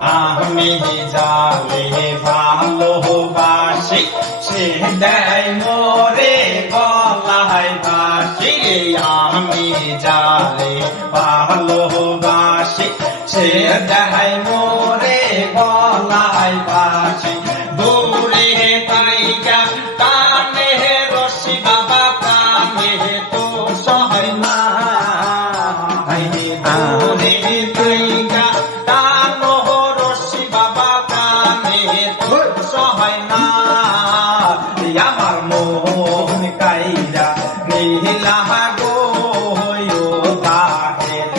আমি যাবে ভালোবাসি সে দেয় মোরে গলায় বাসি আমি যাবে ভালোবাসি সে দেয় মোরে গলায় বাসি দূরে তাইকা কানে রশি, বাবা কানে তো সহায় না দূরে কাইরা নীলা গো তাহের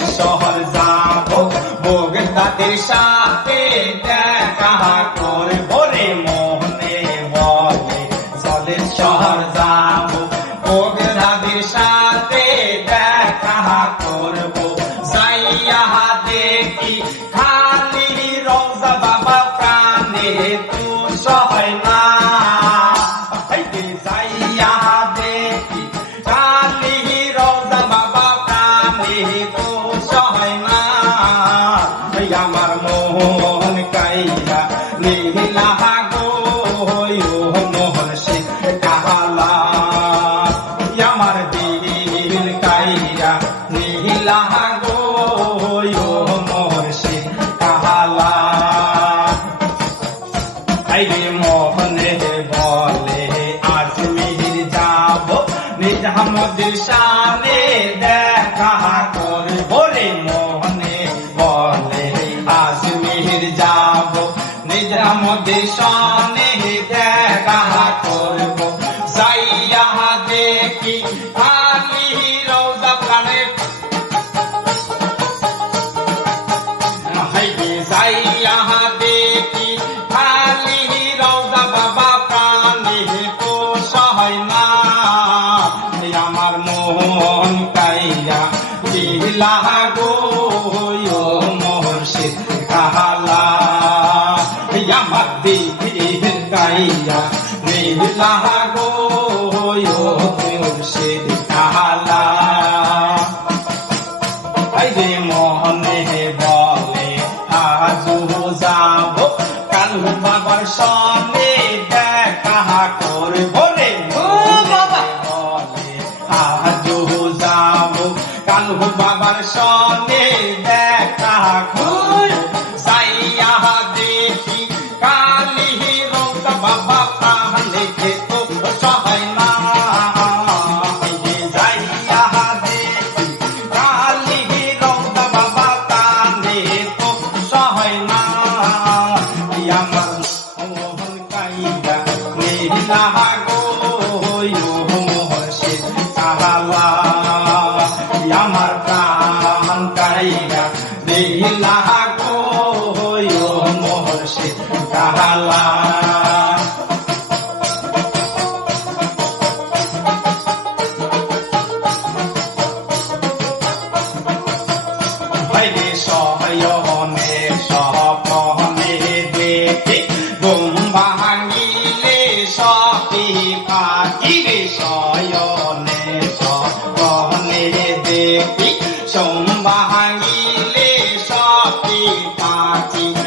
চলে শহর যাব সাথে দেখা করব রে মনে বলে জলের শহর যাব ভোগ তাদের সাথে দেখা করব। যাইয়া দেখি খালি নিজামুদ্দিন কাহালা আমার গো মোহনে বলে আজু যাব কালু বাবার সনে দেখা করব রে। ও বাবা। বলে আজও যাব কালু বাবার সনে দেখা Tati,